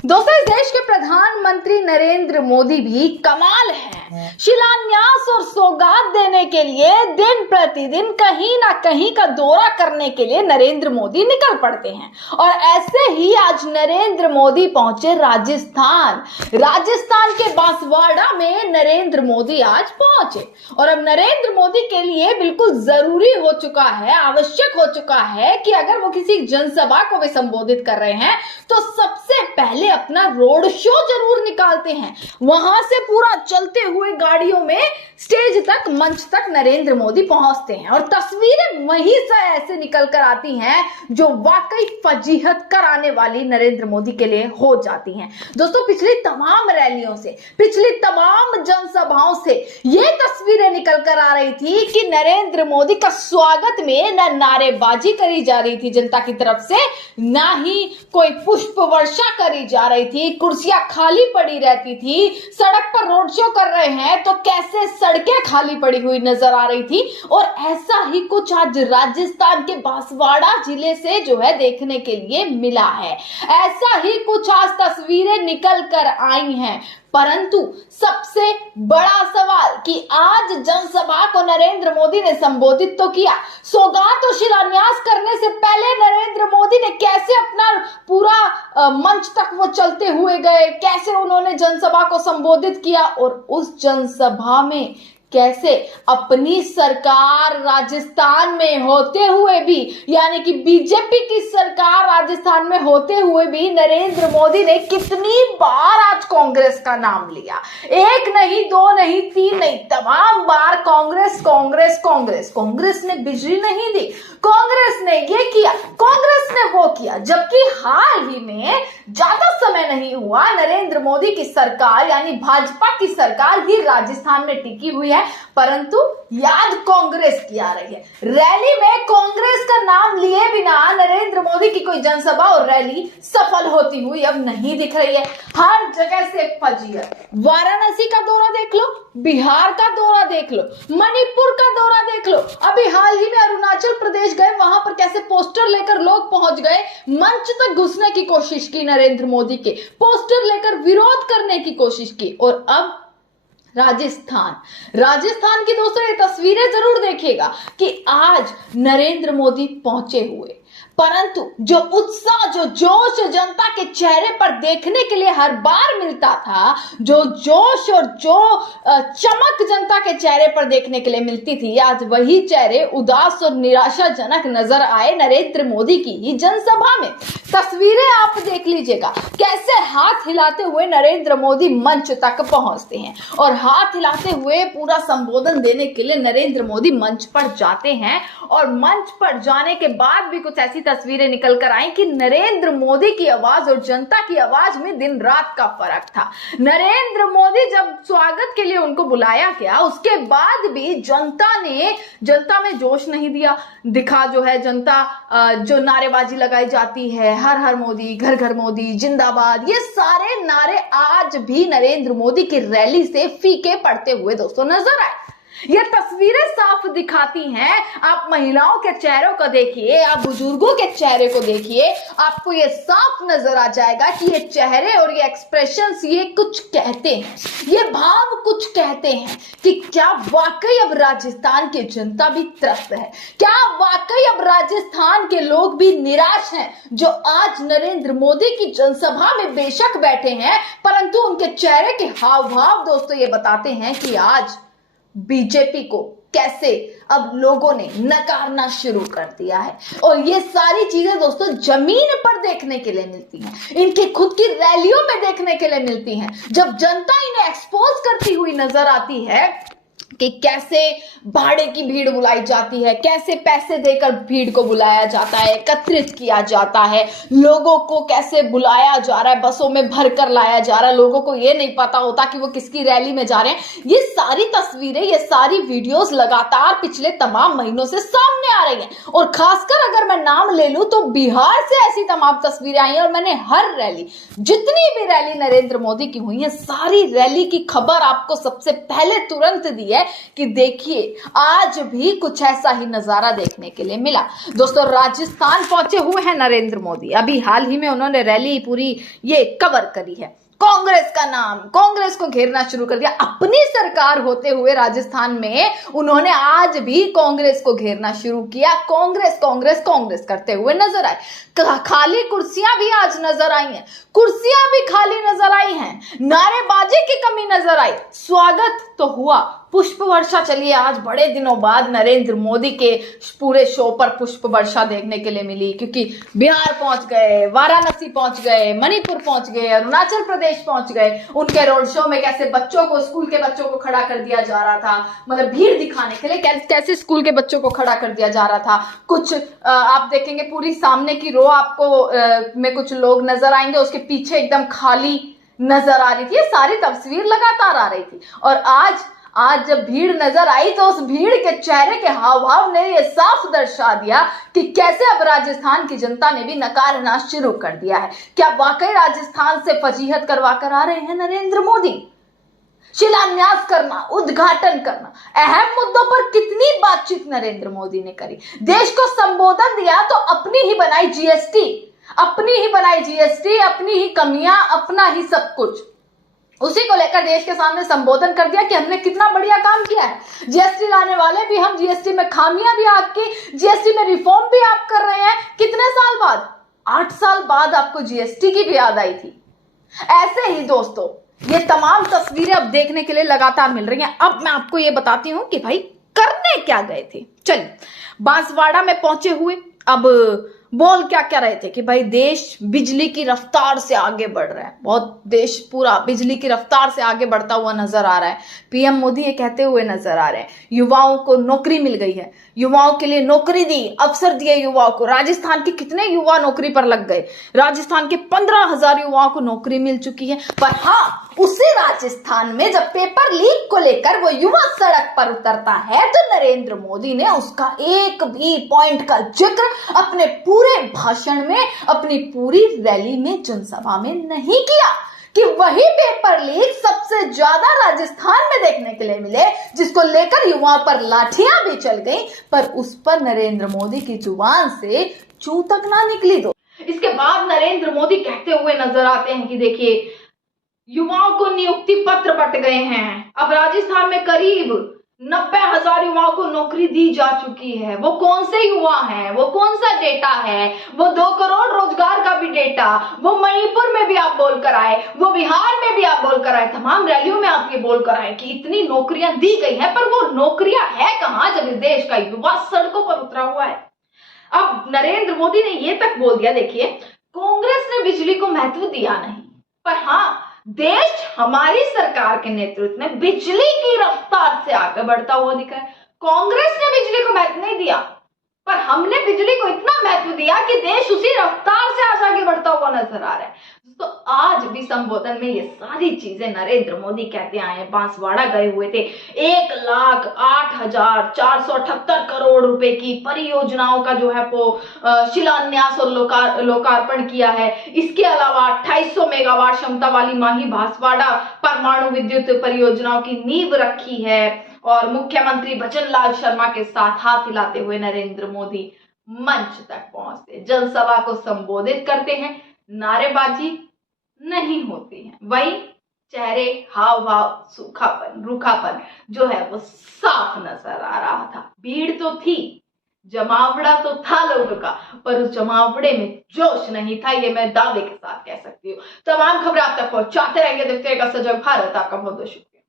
दोस्तों, इस देश के प्रधानमंत्री नरेंद्र मोदी भी कमाल हैं। शिलान्यास और सौगात देने के लिए दिन प्रतिदिन कहीं ना कहीं का दौरा करने के लिए नरेंद्र मोदी निकल पड़ते हैं। और ऐसे ही आज नरेंद्र मोदी पहुंचे राजस्थान के बांसवाड़ा में नरेंद्र मोदी आज पहुंचे। और अब नरेंद्र मोदी के लिए बिल्कुल जरूरी हो चुका है, आवश्यक हो चुका है कि अगर वो किसी जनसभा को भी संबोधित कर रहे हैं तो सबसे पहले अपना रोड शो जरूर निकालते हैं। वहां से पूरा चलते हुए गाड़ियों में स्टेज तक, मंच तक नरेंद्र मोदी पहुंचते हैं और तस्वीरें वहीं से ऐसे निकल कर आती हैं जो वाकई फजीहत कराने वाली नरेंद्र मोदी के लिए हो जाती हैं। दोस्तों, पिछली तमाम रैलियों से, पिछली तमाम जनसभाओं से ये तस्वीरें निकल कर आ रही थी कि नरेंद्र मोदी का स्वागत में न नारेबाजी करी जा रही थी जनता की तरफ से, ना ही कोई पुष्प वर्षा करी जा रही थी, कुर्सियां खाली पड़ी रहती थी। सड़क पर रोड शो कर रहे हैं तो कैसे सड़कें खाली पड़ी हुई नजर आ रही थी। और ऐसा ही कुछ आज राजस्थान के बांसवाड़ा जिले से जो है देखने के लिए मिला है। ऐसा ही कुछ आज तस्वीरें निकल कर आई हैं। परंतु सबसे बड़ा सवाल कि आज जनसभा को नरेंद्र मोदी ने संबोधित तो किया, सौगात और शिलान्यास करने से पहले नरेंद्र मोदी ने कैसे अपना पूरा मंच तक वो चलते हुए गए, कैसे उन्होंने जनसभा को संबोधित किया और उस जनसभा में कैसे अपनी सरकार राजस्थान में होते हुए भी, यानी कि बीजेपी की सरकार राजस्थान में होते हुए भी नरेंद्र मोदी ने कितनी बार आज कांग्रेस का नाम लिया। एक नहीं, दो नहीं, तीन नहीं, तमाम बार कांग्रेस कांग्रेस कांग्रेस। कांग्रेस ने बिजली नहीं दी, कांग्रेस ने ये किया, कांग्रेस ने वो किया। जबकि हाल ही में ज्यादा समय नहीं हुआ नरेंद्र मोदी की सरकार यानी भाजपा की सरकार ही राजस्थान में टिकी हुई है, परंतु याद कांग्रेस की आ रही है। रैली में कांग्रेस का नाम लिए बिना नरेंद्र मोदी की कोई जनसभा और रैली सफल होती हुई अब नहीं दिख रही है। हर जगह से फजीहत। वाराणसी का दौरा देख लो, बिहार का दौरा देख लो, मणिपुर का दौरा देख लो, अभी हाल ही में अरुणाचल प्रदेश गए, वहां पर कैसे पोस्टर लेकर लोग पहुंच गए, मंच तक घुसने की कोशिश की नरेंद्र मोदी के, पोस्टर लेकर विरोध करने की कोशिश की। और अब राजस्थान की दोस्तों ये तस्वीरें जरूर देखिएगा कि आज नरेंद्र मोदी पहुंचे हुए, परंतु जो उत्साह, जो जोश जनता के चेहरे पर देखने के लिए हर बार मिलता था, जो जोश और जो चमक जनता के चेहरे पर देखने के लिए मिलती थी, आज वही चेहरे उदास और निराशाजनक नजर आए नरेंद्र मोदी की ही जनसभा में। तस्वीरें आप देख लीजिएगा कैसे हाथ हिलाते हुए नरेंद्र मोदी मंच तक पहुंचते हैं और हाथ हिलाते हुए पूरा संबोधन देने के लिए नरेंद्र मोदी मंच पर जाते हैं। और मंच पर जाने के बाद भी कुछ ऐसी तस्वीरें निकल कर आई कि नरेंद्र मोदी की आवाज और जनता की आवाज में दिन रात का फर्क था। नरेंद्र मोदी जब स्वागत के लिए उनको बुलाया गया, उसके बाद भी जनता में जोश नहीं दिखा। जो है जनता जो नारेबाजी लगाई जाती है, हर हर मोदी, घर घर मोदी, जिंदाबाद, ये सारे नारे आज भी नरेंद्र मोदी की रैली से फीके पड़ते हुए दोस्तों नजर आए। ये तस्वीरें साफ दिखाती हैं। आप महिलाओं के चेहरों को देखिए, आप बुजुर्गों के चेहरे को देखिए, आपको ये साफ नजर आ जाएगा कि ये चेहरे और ये एक्सप्रेशंस ये कुछ कहते हैं, ये भाव कुछ कहते हैं कि क्या वाकई अब राजस्थान की जनता भी त्रस्त है, क्या वाकई अब राजस्थान के लोग भी निराश हैं, जो आज नरेंद्र मोदी की जनसभा में बेशक बैठे हैं, परंतु उनके चेहरे के हाव भाव दोस्तों ये बताते हैं कि आज बीजेपी को कैसे अब लोगों ने नकारना शुरू कर दिया है। और ये सारी चीजें दोस्तों जमीन पर देखने के लिए मिलती हैं, इनकी खुद की रैलियों में देखने के लिए मिलती हैं, जब जनता इन्हें एक्सपोज करती हुई नजर आती है कि कैसे भाड़े की भीड़ बुलाई जाती है, कैसे पैसे देकर भीड़ को बुलाया जाता है, एकत्रित किया जाता है, लोगों को कैसे बुलाया जा रहा है, बसों में भरकर लाया जा रहा है, लोगों को ये नहीं पता होता कि वो किसकी रैली में जा रहे हैं। ये सारी तस्वीरें, ये सारी वीडियोस लगातार पिछले तमाम महीनों से सामने आ रही हैं। और खासकर अगर मैं नाम ले लूं तो बिहार से ऐसी तमाम तस्वीरें आई हैं और मैंने हर रैली, जितनी भी रैली नरेंद्र मोदी की हुई है, सारी रैली की खबर आपको सबसे पहले तुरंत दी है है कि देखिए आज भी कुछ ऐसा ही नजारा देखने के लिए मिला। दोस्तों, राजस्थान पहुंचे हुए हैं नरेंद्र मोदी। अभी हाल ही में उन्होंने रैली पूरी ये कवर करी है, कांग्रेस का नाम, कांग्रेस को घेरना शुरू कर दिया। अपनी सरकार होते हुए राजस्थान में उन्होंने आज भी कांग्रेस को घेरना शुरू किया। कांग्रेस कांग्रेस कांग्रेस करते हुए नजर आए। खाली कुर्सियां भी आज नजर आई हैं, कुर्सियां भी खाली नजर आई हैं, नारेबाजी की कमी नजर आई। स्वागत तो हुआ, पुष्प वर्षा चलिए आज बड़े दिनों बाद नरेंद्र मोदी के पूरे शो पर पुष्प वर्षा देखने के लिए मिली, क्योंकि बिहार पहुंच गए, वाराणसी पहुंच गए, मणिपुर पहुंच गए, अरुणाचल प्रदेश पहुंच गए। उनके रोड शो में कैसे बच्चों को, स्कूल के बच्चों को खड़ा कर दिया जा रहा था, मतलब भीड़ दिखाने के लिए कैसे स्कूल के बच्चों को खड़ा कर दिया जा रहा था। कुछ आप देखेंगे पूरी सामने की रो आपको में कुछ लोग नजर आएंगे, उसके पीछे एकदम खाली नजर आ रही थी। ये सारी तस्वीर लगातार आ रही थी। और आज जब भीड़ नजर आई तो उस भीड़ के चेहरे के हाव भाव ने यह साफ दर्शा दिया कि कैसे अब राजस्थान की जनता ने भी नकारना शुरू कर दिया है। क्या वाकई राजस्थान से फजीहत करवा कर आ रहे हैं नरेंद्र मोदी? शिलान्यास करना, उद्घाटन करना, अहम मुद्दों पर कितनी बातचीत नरेंद्र मोदी ने करी। देश को संबोधन दिया तो अपनी ही बनाई जीएसटी, अपनी ही कमियां, अपना ही सब कुछ, उसी को लेकर देश के सामने संबोधन कर दिया कि हमने कितना बढ़िया काम किया है। जीएसटी लाने वाले भी हम, जीएसटी में खामियां भी आपकी, जीएसटी में रिफॉर्म भी आप कर रहे हैं। कितने साल बाद? 8 साल बाद आपको जीएसटी की भी याद आई थी। ऐसे ही दोस्तों ये तमाम तस्वीरें अब देखने के लिए लगातार मिल रही हैं। अब मैं आपको ये बताती हूं कि भाई करने क्या गए थे। चलिए, बांसवाड़ा में पहुंचे हुए अब बोल क्या क्या रहे थे कि भाई देश बिजली की रफ्तार से आगे बढ़ रहा है, बहुत देश पूरा बिजली की रफ्तार से आगे बढ़ता हुआ नजर आ रहा है। पीएम मोदी ये कहते हुए नजर आ रहे हैं, युवाओं को नौकरी मिल गई है, युवाओं के लिए नौकरी दी, अवसर दिए युवाओं को। राजस्थान के कितने युवा नौकरी पर लग गए? राजस्थान के 15,000 युवाओं को नौकरी मिल चुकी है। पर हाँ, उसी राजस्थान में जब पेपर लीक को लेकर वो युवा सड़क पर उतरता है तो नरेंद्र मोदी ने उसका एक भी पॉइंट का जिक्र अपने पूरे भाषण में, अपनी पूरी रैली में, जनसभा में नहीं किया। कि वही पेपर लीक सबसे ज्यादा राजस्थान में देखने के लिए मिले, जिसको लेकर युवाओं पर लाठियां भी चल गई, पर उस पर नरेंद्र मोदी की जुबान से चू तक ना निकली। दो इसके बाद नरेंद्र मोदी कहते हुए नजर आते हैं कि देखिए युवाओं को नियुक्ति पत्र बंट गए हैं, अब राजस्थान में करीब 90,000 युवाओं को नौकरी दी जा चुकी है। वो कौन से युवा हैं, वो कौन सा डेटा है? वो 2 करोड़ रोजगार का भी डेटा, वो मणिपुर में भी आप बोलकर आए, वो बिहार में भी आप बोलकर आए, तमाम रैलियों में आप ये बोलकर आए कि इतनी नौकरियां दी गई हैं, पर वो नौकरियां है कहां जब इस देश का युवा सड़कों पर उतरा हुआ है। अब नरेंद्र मोदी ने ये तक बोल दिया, देखिए कांग्रेस ने बिजली को महत्व दिया नहीं, पर हाँ देश हमारी सरकार के नेतृत्व में बिजली की रफ्तार से आगे बढ़ता हुआ दिखा है। कांग्रेस ने बिजली को महत्व नहीं दिया, पर हमने बिजली को इतना महत्व दिया कि देश उसी रफ्तार से आज आगे बढ़ता हुआ नजर आ रहा है। तो आज भी संबोधन में ये सारी चीजें नरेंद्र मोदी कहते आए हैं। बांसवाड़ा गए हुए थे, 1,08,478 करोड़ रुपए की परियोजनाओं का जो है वो शिलान्यास और लोकार्पण किया है। इसके अलावा 2800 मेगावाट क्षमता वाली माही बांसवाड़ा परमाणु विद्युत परियोजनाओं की नींव रखी है। और मुख्यमंत्री भजनलाल शर्मा के साथ हाथ हिलाते हुए नरेंद्र मोदी मंच तक पहुंचते, जनसभा को संबोधित करते हैं, नारेबाजी नहीं होती है, वही चेहरे हाव भाव, सूखापन, रूखापन जो है वो साफ नजर आ रहा था। भीड़ तो थी, जमावड़ा तो था लोगों का, पर उस जमावड़े में जोश नहीं था, ये मैं दावे के साथ कह सकती हूँ। तमाम खबरें आप तक पहुंचाते रहेंगे, देखते रहेगा सजग भारत। आपका बहुत बहुत शुक्रिया।